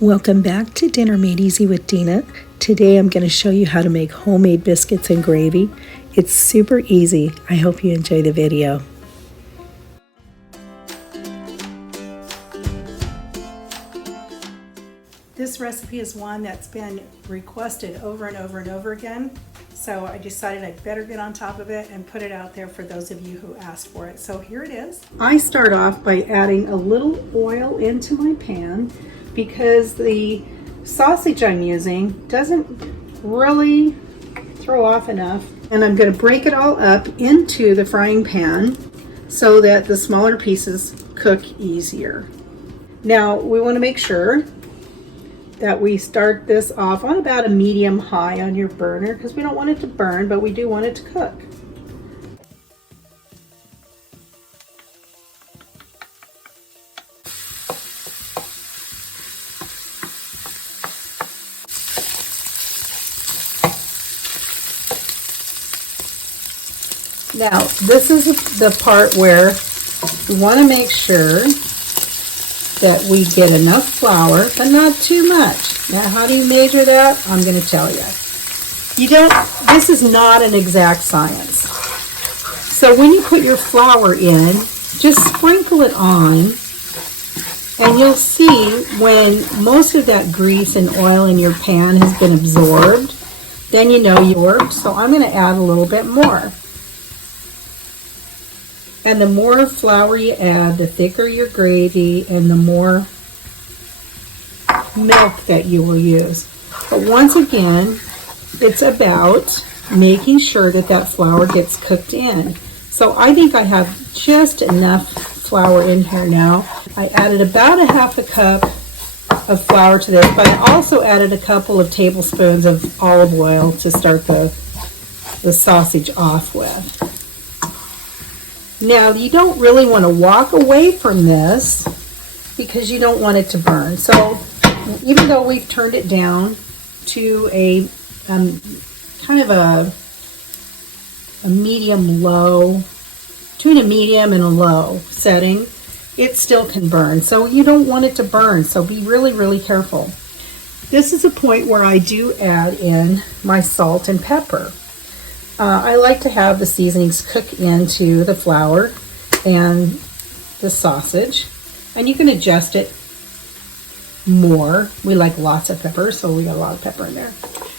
Welcome back to Dinner Made Easy with Dina. Today I'm going to show you how to make homemade biscuits and gravy. It's super easy. I hope you enjoy the video. This recipe is one that's been requested over and over and over again. So I decided I'd better get on top of it and put it out there for those of you who asked for it. So here it is. I start off by adding a little oil into my pan because the sausage I'm using doesn't really throw off enough. And I'm going to break it all up into the frying pan so that the smaller pieces cook easier. Now we want to make sure that we start this off on about a medium high on your burner because we don't want it to burn, but we do want it to cook. Now, this is the part where we want to make sure that we get enough flour, but not too much. Now, how do you measure that? I'm going to tell you. This is not an exact science. So when you put your flour in, just sprinkle it on, and you'll see when most of that grease and oil in your pan has been absorbed, then you know you worked. So I'm going to add a little bit more. And the more flour you add, the thicker your gravy and the more milk that you will use. But once again, it's about making sure that that flour gets cooked in. So I think I have just enough flour in here now. I added about a half a cup of flour to this, but I also added a couple of tablespoons of olive oil to start the sausage off with. Now, you don't really want to walk away from this because you don't want it to burn. So, even though we've turned it down to a kind of a medium-low, between a medium and a low setting, it still can burn. So, you don't want it to burn. So, be really, really careful. This is a point where I do add in my salt and pepper. I like to have the seasonings cook into the flour and the sausage, and you can adjust it more. We like lots of pepper, so we got a lot of pepper in there.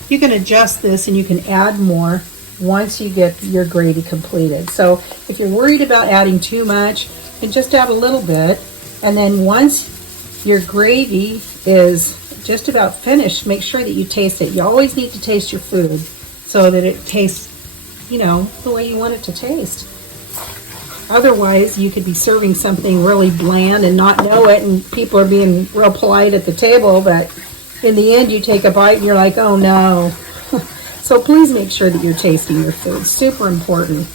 You can adjust this and you can add more once you get your gravy completed. So if you're worried about adding too much, you can just add a little bit, and then once your gravy is just about finished, make sure that you taste it. You always need to taste your food so that it tastes, you know, the way you want it to taste. Otherwise, you could be serving something really bland and not know it, and people are being real polite at the table, but in the end you take a bite and you're like, oh no. So please make sure that you're tasting your food. Super important.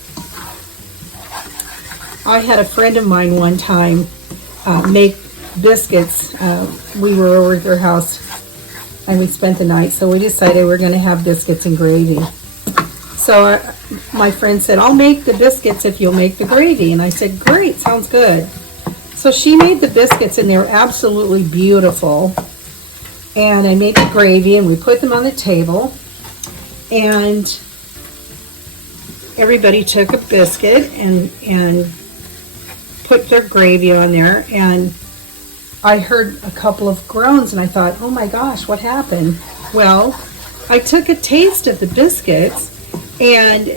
I had a friend of mine one time make biscuits. We were over at their house and we spent the night, so we decided we were going to have biscuits and gravy. So my friend said, I'll make the biscuits if you'll make the gravy. And I said, great, sounds good. So she made the biscuits and they were absolutely beautiful. And I made the gravy and we put them on the table. And everybody took a biscuit and put their gravy on there. And I heard a couple of groans and I thought, oh my gosh, what happened? Well, I took a taste of the biscuits, and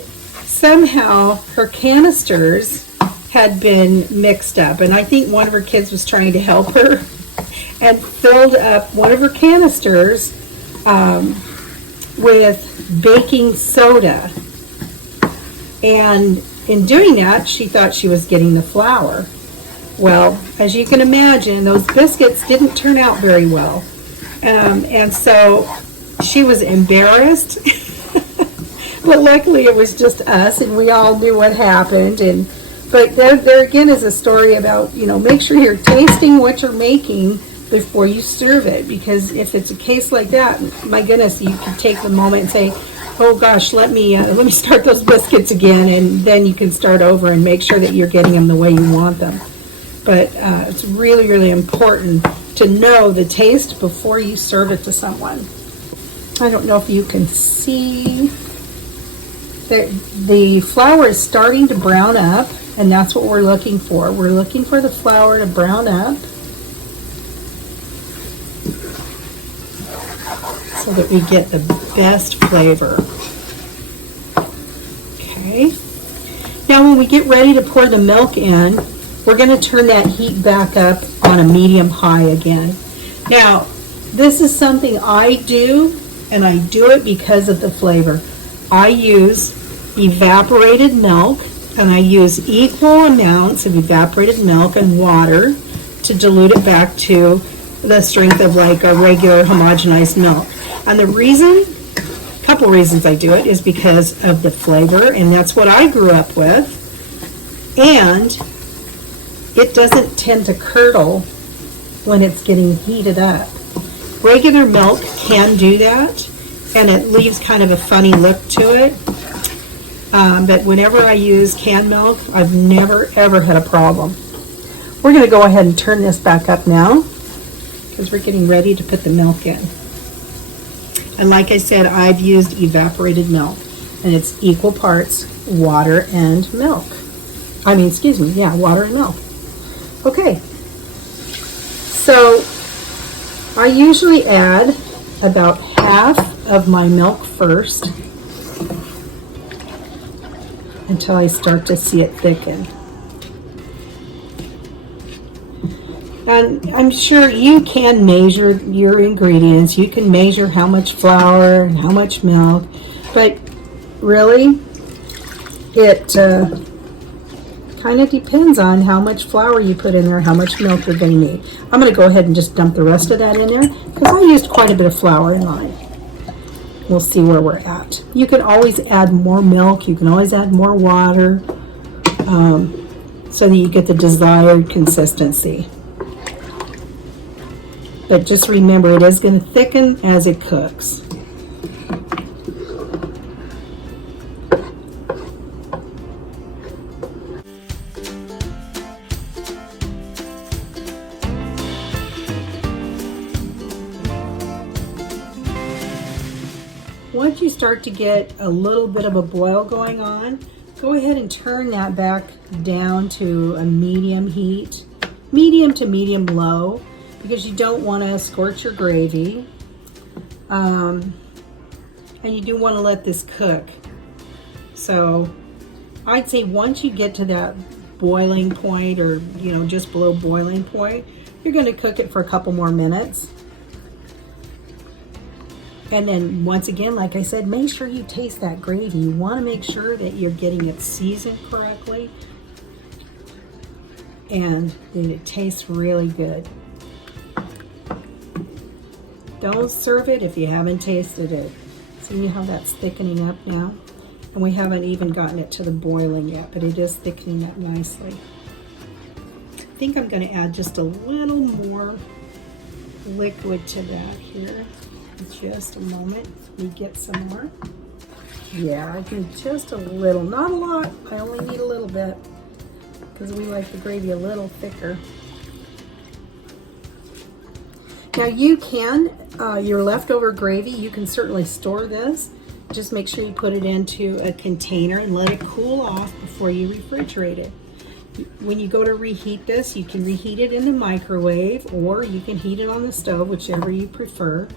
somehow her canisters had been mixed up, and I think one of her kids was trying to help her and filled up one of her canisters with baking soda. And in doing that, she thought she was getting the flour. Well, as you can imagine, those biscuits didn't turn out very well. And so she was embarrassed. But luckily it was just us and we all knew what happened. But there again is a story about, you know, make sure you're tasting what you're making before you serve it. Because if it's a case like that, my goodness, you can take the moment and say, oh gosh, let me start those biscuits again, and then you can start over and make sure that you're getting them the way you want them. But it's really, really important to know the taste before you serve it to someone. I don't know if you can see that the flour is starting to brown up, and that's what we're looking for. We're looking for the flour to brown up so that we get the best flavor. Okay. Now when we get ready to pour the milk in, we're going to turn that heat back up on a medium high again. Now, this is something I do, and I do it because of the flavor. I use evaporated milk, and I use equal amounts of evaporated milk and water to dilute it back to the strength of like a regular homogenized milk. And the reason, a couple reasons I do it, is because of the flavor, and that's what I grew up with. And it doesn't tend to curdle when it's getting heated up. Regular milk can do that, and it leaves kind of a funny look to it. But whenever I use canned milk, I've never ever had a problem. We're going to go ahead and turn this back up now because we're getting ready to put the milk in. And like I said, I've used evaporated milk, and it's equal parts water and milk. Water and milk. Okay, so I usually add about half of my milk first until I start to see it thicken. And I'm sure you can measure your ingredients. You can measure how much flour and how much milk, but really it kind of depends on how much flour you put in there, how much milk you're going to need. I'm going to go ahead and just dump the rest of that in there because I used quite a bit of flour in mine. We'll see where we're at. You can always add more milk. You can always add more water so that you get the desired consistency. But just remember, it is going to thicken as it cooks. Once you start to get a little bit of a boil going on, go ahead and turn that back down to a medium heat, medium to medium low, because you don't want to scorch your gravy. And you do want to let this cook. So I'd say once you get to that boiling point, or just below boiling point, you're going to cook it for a couple more minutes. And then once again, like I said, make sure you taste that gravy. You want to make sure that you're getting it seasoned correctly and that it tastes really good. Don't serve it if you haven't tasted it. See how that's thickening up now? And we haven't even gotten it to the boiling yet, but it is thickening up nicely. I think I'm going to add just a little more liquid to that here. Just a moment. We get some more. Yeah, I can just a little, not a lot. I only need a little bit because we like the gravy a little thicker. Now you can, your leftover gravy, you can certainly store this. Just make sure you put it into a container and let it cool off before you refrigerate it. When you go to reheat this, you can reheat it in the microwave, or you can heat it on the stove, whichever you prefer.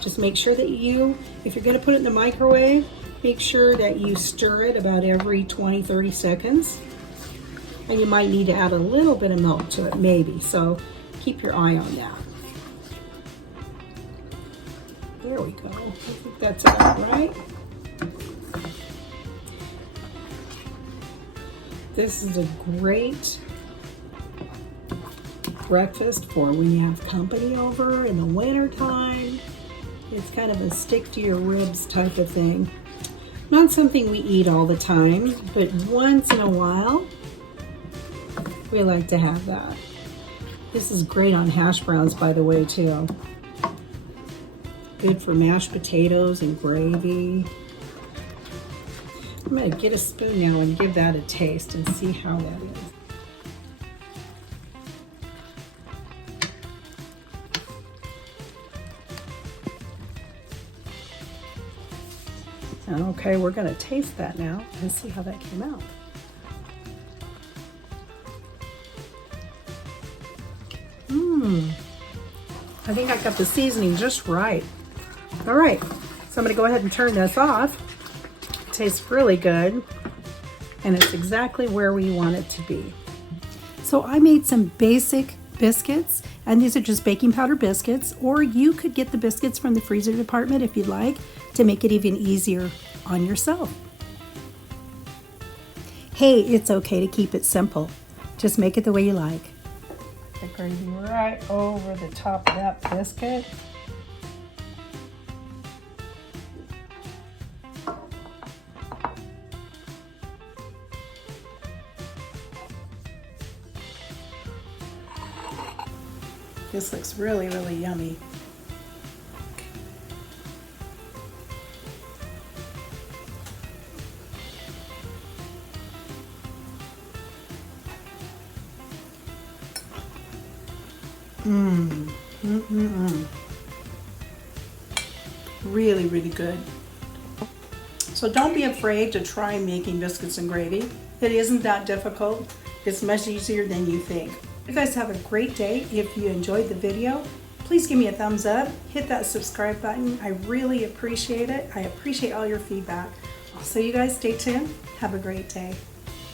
Just make sure that if you're going to put it in the microwave, make sure that you stir it about every 20-30 seconds. And you might need to add a little bit of milk to it, maybe. So keep your eye on that. There we go. I think that's about right. This is a great breakfast for when you have company over in the winter time. It's kind of a stick to your ribs type of thing. Not something we eat all the time, but once in a while, we like to have that. This is great on hash browns, by the way, too. Good for mashed potatoes and gravy. I'm going to get a spoon now and give that a taste and see how that is. Okay, we're going to taste that now and see how that came out. I think I got the seasoning just right. All right, so I'm going to go ahead and turn this off. It tastes really good, and it's exactly where we want it to be. So I made some basic biscuits, and these are just baking powder biscuits, or you could get the biscuits from the freezer department if you'd like to make it even easier on yourself. Hey, it's okay to keep it simple. Just make it the way you like. The gravy right over the top of that biscuit. This looks really, really yummy. Really, really good. So don't be afraid to try making biscuits and gravy. It isn't that difficult. It's much easier than you think. You guys have a great day. If you enjoyed the video, please give me a thumbs up. Hit that subscribe button. I really appreciate it. I appreciate all your feedback. So you guys stay tuned. Have a great day.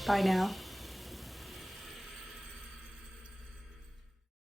Bye now.